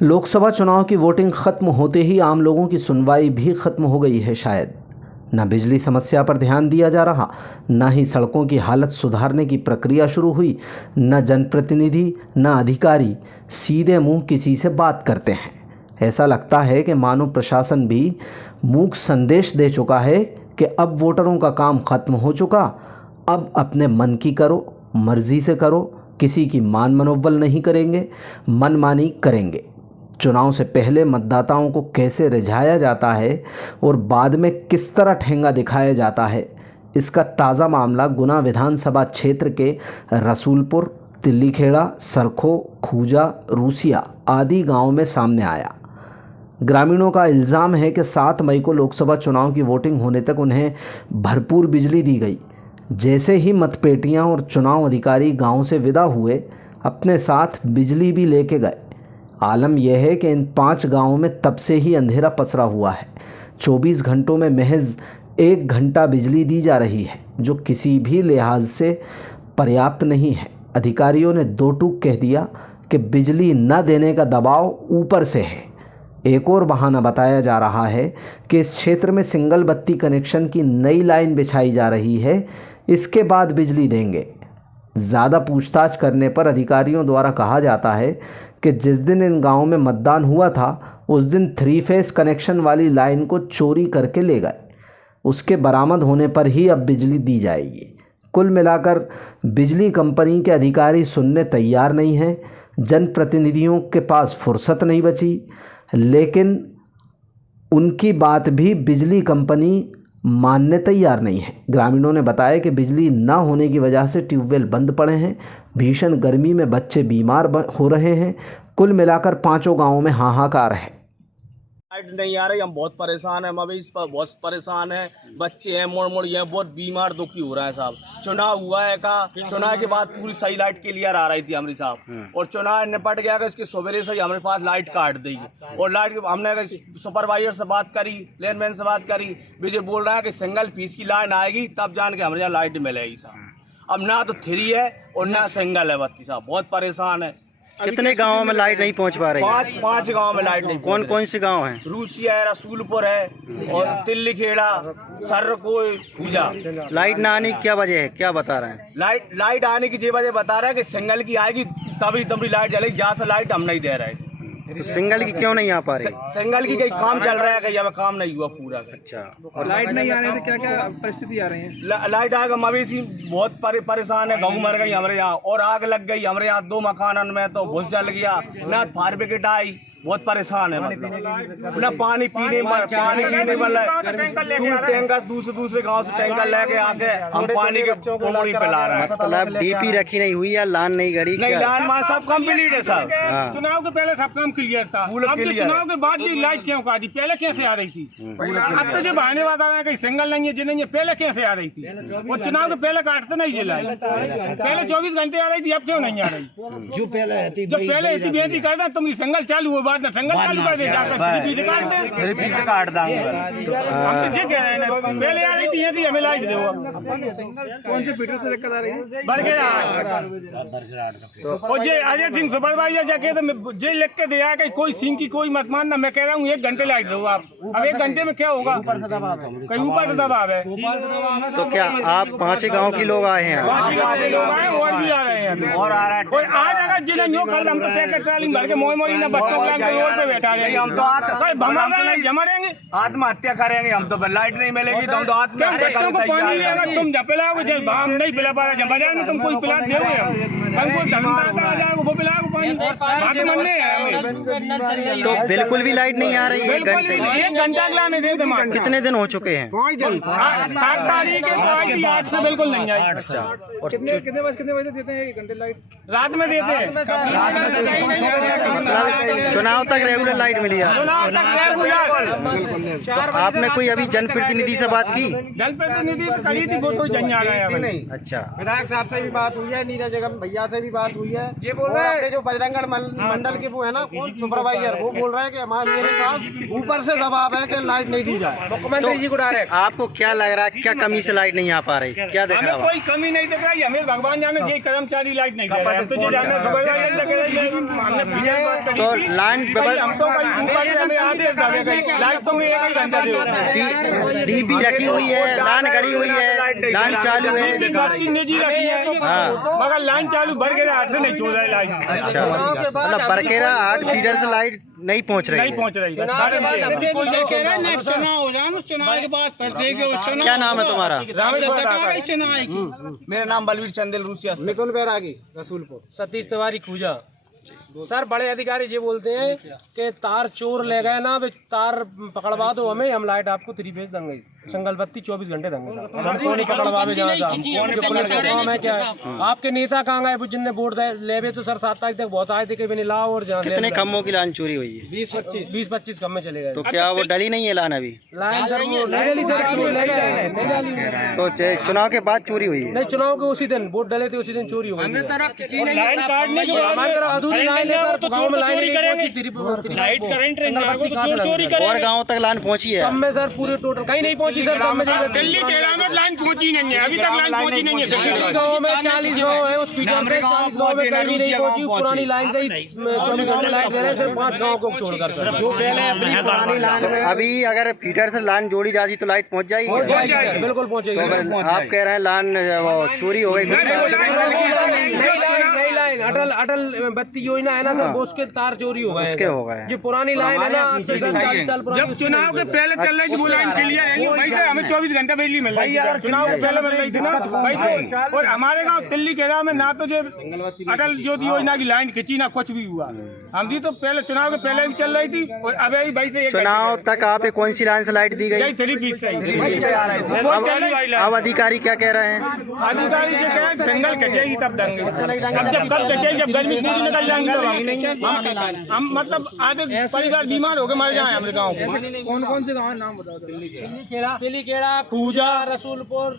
लोकसभा चुनाव की वोटिंग खत्म होते ही आम लोगों की सुनवाई भी खत्म हो गई है। शायद न बिजली समस्या पर ध्यान दिया जा रहा, न ही सड़कों की हालत सुधारने की प्रक्रिया शुरू हुई, न जनप्रतिनिधि न अधिकारी सीधे मुंह किसी से बात करते हैं। ऐसा लगता है कि मानो प्रशासन भी मूक संदेश दे चुका है कि अब वोटरों का काम खत्म हो चुका, अब अपने मन की करो, मर्जी से करो, किसी की मान मनोबल नहीं करेंगे, मनमानी करेंगे। चुनाव से पहले मतदाताओं को कैसे रिझाया जाता है और बाद में किस तरह ठेंगा दिखाया जाता है, इसका ताज़ा मामला गुना विधानसभा क्षेत्र के रसूलपुर, तिल्लीखेड़ा, सरखो, खूजा, रूसिया आदि गांवों में सामने आया। ग्रामीणों का इल्ज़ाम है कि 7 मई को लोकसभा चुनाव की वोटिंग होने तक उन्हें भरपूर बिजली दी गई। जैसे ही मतपेटियां और चुनाव अधिकारी गांव से विदा हुए, अपने साथ बिजली भी लेके गए। आलम यह है कि इन 5 गांवों में तब से ही अंधेरा पसरा हुआ है। 24 घंटों में महज 1 घंटा बिजली दी जा रही है, जो किसी भी लिहाज से पर्याप्त नहीं है। अधिकारियों ने 2 टूक कह दिया कि बिजली न देने का दबाव ऊपर से है। एक और बहाना बताया जा रहा है कि इस क्षेत्र में सिंगल बत्ती कनेक्शन की नई लाइन बिछाई जा रही है, इसके बाद बिजली देंगे। ज़्यादा पूछताछ करने पर अधिकारियों द्वारा कहा जाता है कि जिस दिन इन गांवों में मतदान हुआ था, उस दिन 3 फेस कनेक्शन वाली लाइन को चोरी करके ले गए। उसके बरामद होने पर ही अब बिजली दी जाएगी। कुल मिलाकर बिजली कंपनी के अधिकारी सुनने तैयार नहीं हैं। जनप्रतिनिधियों के पास फुर्सत नहीं बची, लेकिन उनकी बात भी बिजली कंपनी मानने तैयार नहीं है। ग्रामीणों ने बताया कि बिजली न होने की वजह से ट्यूबवेल बंद पड़े हैं, भीषण गर्मी में बच्चे बीमार हो रहे हैं। कुल मिलाकर 5 गांवों में हाहाकार है। लाइट नहीं आ रही, हम बहुत परेशान हैं, मवेश पर बहुत परेशान हैं, बच्चे हैं मोड़ ये बहुत बीमार दुखी हो रहे हैं साहब। चुनाव हुआ है का, चुनाव के बाद पूरी सही लाइट क्लियर आ रही थी हमारी साहब, और चुनाव निपट गया, इसके सवेरे से ही हमारे पास लाइट काट देगी। और लाइट हमने सुपरवाइजर से बात करी, लैंडमैन से बात करी, विजय बोल रहा है कि सिंगल पीस की लाइन आएगी तब जान के हमारे यहाँ लाइट मिलेगी साहब। अब ना तो 3 है और ना सिंगल है बत्ती साहब, बहुत परेशान है। कितने गांवों में लाइट नहीं पहुंच पा रही है? 5 गांव में लाइट नहीं। कौन कौन से गांव हैं? रूसिया है, रसूलपुर है और तिल्लीखेड़ा, सरको, पूजा। लाइट ना आने की क्या वजह है, क्या बता रहे हैं? लाइट आने की वजह बता रहा है कि सिंगल की आएगी तभी लाइट जलेगी, जहाँ से लाइट हम नहीं दे रहे। तो सिंगल की क्यों नहीं आ पा रही? सिंगल की कहीं काम चल रहा है, कहीं हमें काम नहीं हुआ पूरा। अच्छा, और लाइट नहीं आने से क्या क्या परिस्थिति आ रही है? लाइट आएगा, मवेशी बहुत परेशान है, गऊ मर गई हमारे यहाँ, और आग लग गई हमारे यहाँ 2 मकानन में, तो भूस जल गया ना, फायर ब्रिगेड आई, बहुत परेशान है। ना पानी पीने वाला टैंकर दूसरे गांव से टैंकर लेके आके हम पानी के पोमोड़ी पिला रहे हैं। मतलब डीपी रखी नहीं हुई या लाइन नहीं गड़ी? नहीं, लाइन मां सब कंप्लीट है सर। चुनाव के पहले सब काम क्लियर था, अब जो चुनाव के बाद जी लाइट क्यों काटी? पहले कैसे आ रही थी? अब तो जो बहाने बात आ रहे हैं कि सिंगल नहीं है, जी नहीं है, पहले कैसे आ रही थी? और चुनाव के पहले काटते नहीं जी लाइट, पहले 24 घंटे आ रही थी, अब क्यों नहीं आ रही? जो पहले इतनी बेनती करता तुम सिंगल चालू हो, बाद में सिंगल चालू कर दे, जाकर पीछे काट देंगे। हम तो ये कह रहे हैं, पहले आ रही थी हमें लाइट दो। कौन से फीडर से दिक्कत आ रही है? और ये अजय सिंह सुपरवाइजर जाके तो जे लिख के दिया कि कोई सिंह की कोई मत मानना, मैं कह रहा हूँ 1 घंटे लाइट दो आप। अब 1 घंटे में क्या होगा? कहीं ऊपर से दबाव है। तो क्या आप 5 गाँव के लोग आए हैं? 5 गाँव के लोग आए और भी आ रहे हैं, और आ रहा है। और आज अगर जिन्हें यूँ कल हम तो ट्रैक्टर ट्राली भर के मोई ना बच्चों रोड पे बैठा रहेंगे, हम तो जमा रहेंगे, आत्महत्या करेंगे हम तो। लाइट नहीं मिलेगी तो हम तो आत्महत्या करेंगे। बच्चों को पानी अगर तुम पिलाओगे, जब हम नहीं पिला पा रहे, बाजार में तुम कोई पिला दोगे, हमको धंधा आ जाएगा, वो पिलाओगे पानी, बात मन में है। तो बिल्कुल भी लाइट नहीं आ रही है? 1 घंटा लाने दे दे। कितने दिन हो चुके हैं? 7 तारीख है, आज से बिल्कुल नहीं आई। अच्छा, और कितने बजे देते हैं 1 घंटे लाइट? रात में देते हैं। चुनाव तक रेगुलर लाइट मिली है? चुनाव तक रेगुलर तो आपने कोई अभी जनप्रतिनिधि से बात की? जनप्रतिनिधि से करी थी, वो थोड़ी जन आ गए हैं अभी। अच्छा, विधायक साहब से भी बात हुई है, नीरज निगम भैया से भी बात हुई है। ये बोल रहे हैं जो बजरंगगढ़ मंडल के वो है ना कौन सुपरवाइजर, वो बोल रहे हैं कि हमारे मेरे पास ऊपर से दबाव है कि लाइट नहीं दी जाए। मुख्यमंत्री जी को डायरेक्ट। आपको क्या लग रहा है, क्या कमी से लाइट नहीं आ पा रही, क्या देख रहा हमें है? कोई कमी नहीं दिख रही, हमें भगवान जाने ये कर्मचारी लाइट नहीं दे रहे हैं। तो जो जाने सुपरवाइजर लगे रहे हैं, हमने पीछे बात करी तो थी। लाइन हम तो कहीं ऊपर से हमें आदेश डाले गए, लाइट तो मेरे ही घंटा दे। डीपी रखी हुई है, लाइन गड़ी हुई है, लाइन चालू है। सबकी निजी रखी है, हाँ। मगर लाइन चालू भर के हाथ से नहीं छोड़ रहा है लाइट। अच्छा, मतलब बरकेरा 8 फीडर से लाइट नहीं पहुंच रही नहीं है। पहुंच रही। क्या नाम है तुम्हारा? मेरा नाम बलवीर चंदेल रूसिया से। मिथुन बैरागी रसूलपुर। सतीश तिवारी खूजा। सर बड़े अधिकारी ये बोलते हैं कि तार चोर ले गए ना, वे तार पकड़वा दो हमें, हम लाइट आपको 3 फेज देंगे, संगल बत्ती 24 घंटे देंगे। हमको नहीं पकड़वा दे जहाँ क्या है? आपके नेता कहाँ गए जिनने वोट ले तो सर 7 तारीख तक बहुत आए थे कि नहीं लाओ। और कितने खम्भों की लाइन चोरी हुई है? 20-25 खम्भे चले गए। तो क्या वो डली नहीं है लाइन अभी? लाइन सर वो ले गई सर, ले गए। तो चुनाव के बाद चोरी हुई है? नहीं, चुनाव के उसी दिन वोट डले थे, उसी दिन चोरी हो गई। लाइन काटने के बाद हमारी तरफ अधूरी लाइन है, तो चोर तो चोरी करेंगे। लाइट करंट रहेंगे तो चोरी करेंगे। और गाँव तक लाइन पहुँची है? सब में सर पूरे टोटल कहीं नहीं पहुंची सर। सब में दिल्ली तेरा में लाइन पहुंची नहीं है, अभी तक लाइन पहुंची नहीं है। किसी गाँव में 40 गाँव है, उस पीछे 40 गाँव में कहीं नहीं पहुंची। पुरानी लाइन से ही 24 घंटे लाइट दे रहे हैं सिर्फ 5 गाँव को छोड़कर। तो अभी अगर फीडर से लाइन जोड़ी जाती तो लाइट पहुँच जाएगी? बिल्कुल पहुंचेगी। तो अगर आप कह रहे हैं लाइन वो चोरी हो गई, नई लाइन अटल बत्ती योजना है ना सर, वो उसके तार चोरी हो गए। उसके हो गए। जो पुरानी लाइन है ना, आज से 40 साल पुरानी। जब चुनाव के पहले चल रही थी वो लाइन क्लियर है, वैसे हमें 24 घंटे बिजली मिल रही है। चुनाव के पहले मिल रही थी ना वैसे। और हमारे गांव दिल्ली केरा में ना तो जो अटल ज्योति योजना की लाइन खींची ना कुछ भी हुआ। हम भी तो पहले चुनाव के पहले भी चल रही थी और अभी भाई से चुनाव तक आप कौन सी लाइन से लाइट दी गई? 3 अब अधिकारी क्या कह रहे हैं? अधिकारी जो कह रहे हैं सिंगल कचेगी तब देंगे। अब जब कब कचेगी, जब गर्मी पूरी निकल जाएंगे तो हम मतलब आधे परिवार बीमार होकर मर जाए हमारे गाँव को। कौन कौन से गाँव नाम बताओ? दिल्ली खेड़ा, खूजा, रसूलपुर।